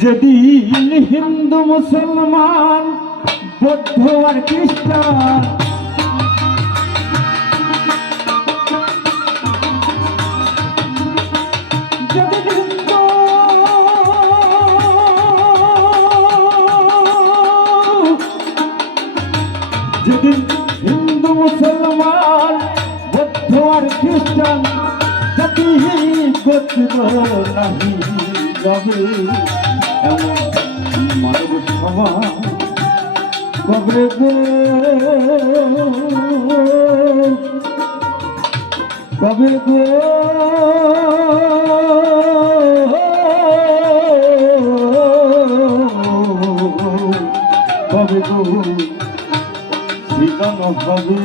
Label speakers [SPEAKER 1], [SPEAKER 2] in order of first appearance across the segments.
[SPEAKER 1] যেদিন হিন্দু মুসলমান, বৌদ্ধ আর খ্রিস্টান, যেদিন হিন্দু মুসলমান, বৌদ্ধ আর খ্রিস্টান, জাতি গোত্র নাহি। যাবে এমন মানব সমাজ কবে কবে কবে গো বিধান হবে।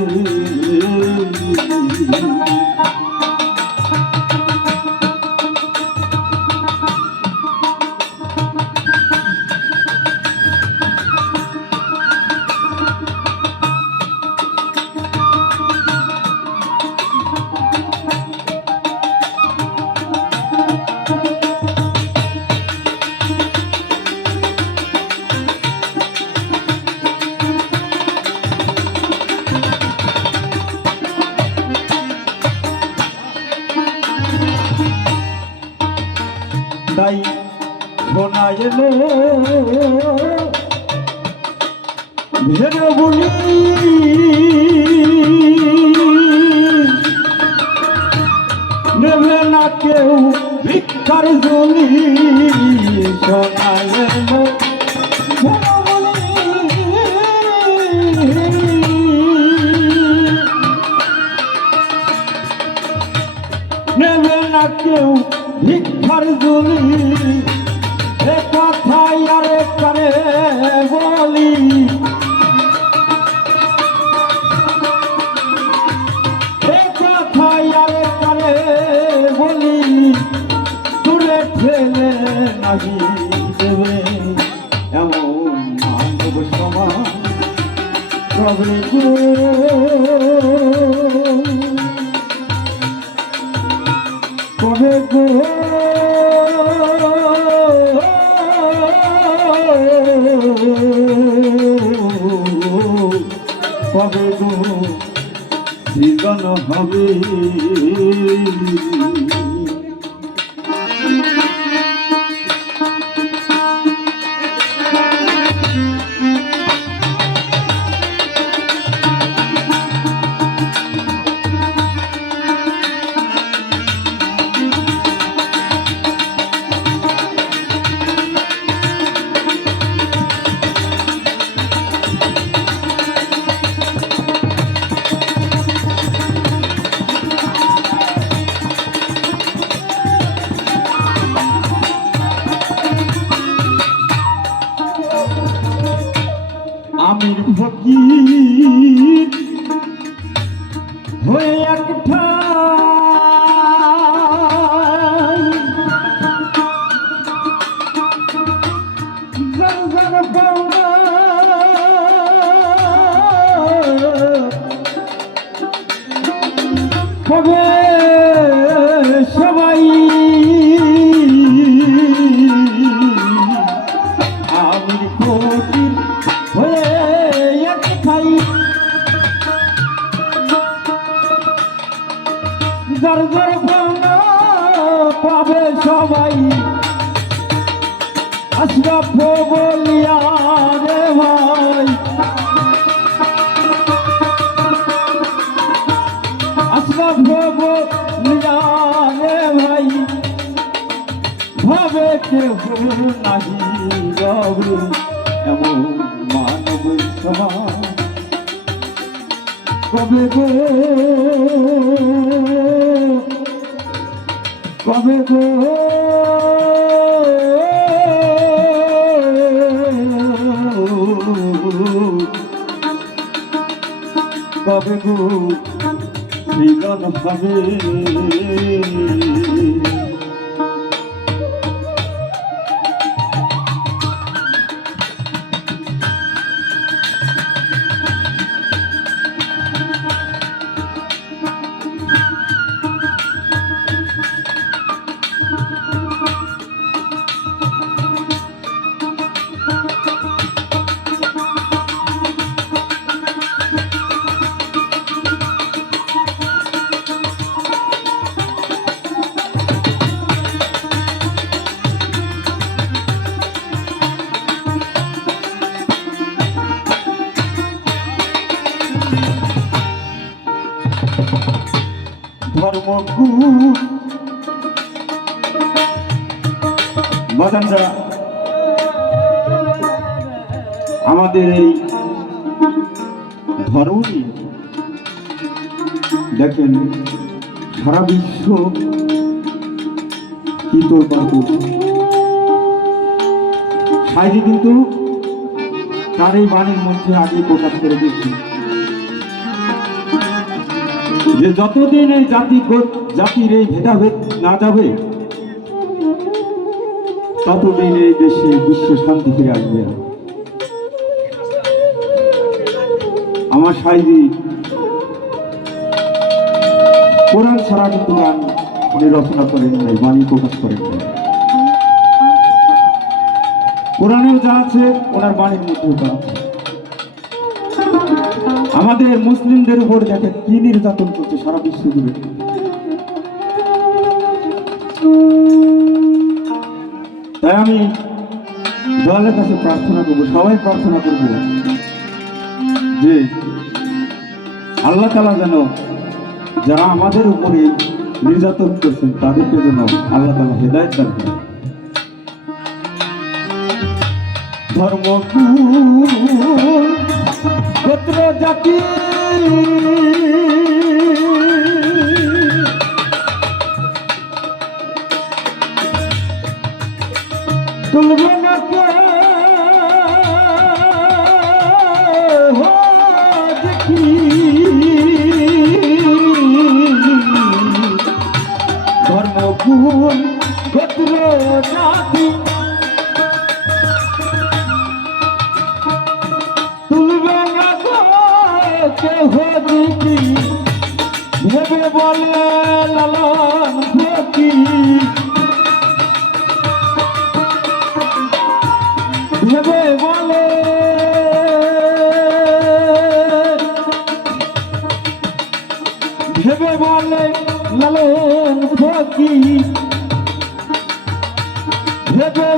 [SPEAKER 1] শোনা এলো বলি। নেবে না কেউ ভিক্ষার জলি শোনা এলো নেবে না কেউ ভিক্ষার জুলি কথাই আরে কারে বলি। কথাই আরে কারে বলি। দূরে ফেলে নাহি আমির ফকির হয়ে একটা কবে যার পাবে সবাই। আশরাফ বলিয়া রে ভাই। আশরাফ বলিয়া রে ভাই। ভাবে কেউ নাহি রবে, এমন মানব সমাজ। কবে গো? কবে গো? কবে গো? মিলন হবে বাজানরা আমাদের এই ধর্ম দেখেন সারা বিশ্ব কি তোর সাইজি কিন্তু তার এই বাণীর মধ্যে আগে প্রকাশ করে দিয়েছি। যে যতদিন এই জাতি জাতির এই ভেদাভেদ না যাবে, ততদিন এই দেশে বিশ্ব শান্তি ফিরে আসবে আমার সাইজি, কোরআন ছাড়া কিন্তু গান উনি রচনা করেন নাই, বাণী প্রকাশ করেন নাই। কোরআনেও যা আছে, ওনার বাণীর মধ্যেও তা আছে। আমাদের মুসলিমদের উপর দেখে কি নির্যাতন করছে সারা বিশ্ব জুড়ে তাই আমি দলের কাছে প্রার্থনা করব, সবাই প্রার্থনা করব যে আল্লাহ তালা যেন যারা আমাদের উপরে নির্যাতন করছেন তাদেরকে যেন আল্লাহ তালা হেদায়ত দান ধর্ম গোত্র জাতি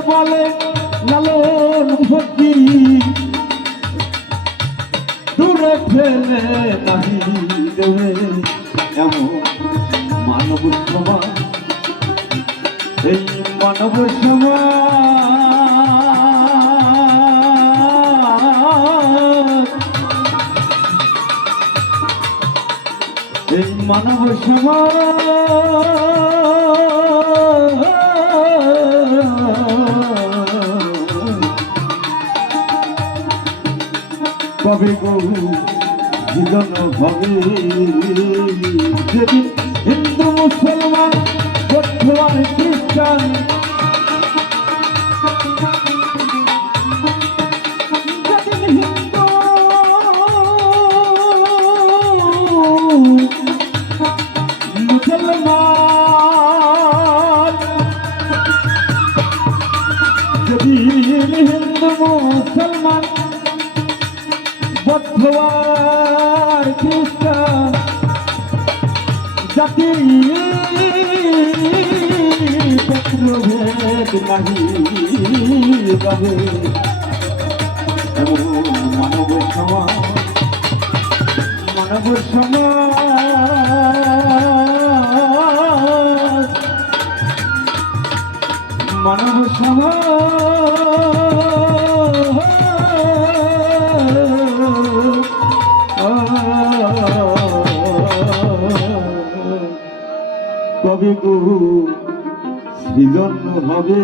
[SPEAKER 1] বলে, লালন ফকি দূরে ফেলে নাহি দেবে এমন মানব সমাজ। এই মানব সমাজ। এই মানব সমাজ। কবে গো জীবন হবে যেদিন হিন্দু মুসলমান বৌদ্ধ খ্রিস্টান মুসলমান মানব সমাজ মানব সমাজ মানব সমাজ। কবে গো সৃজন হবে।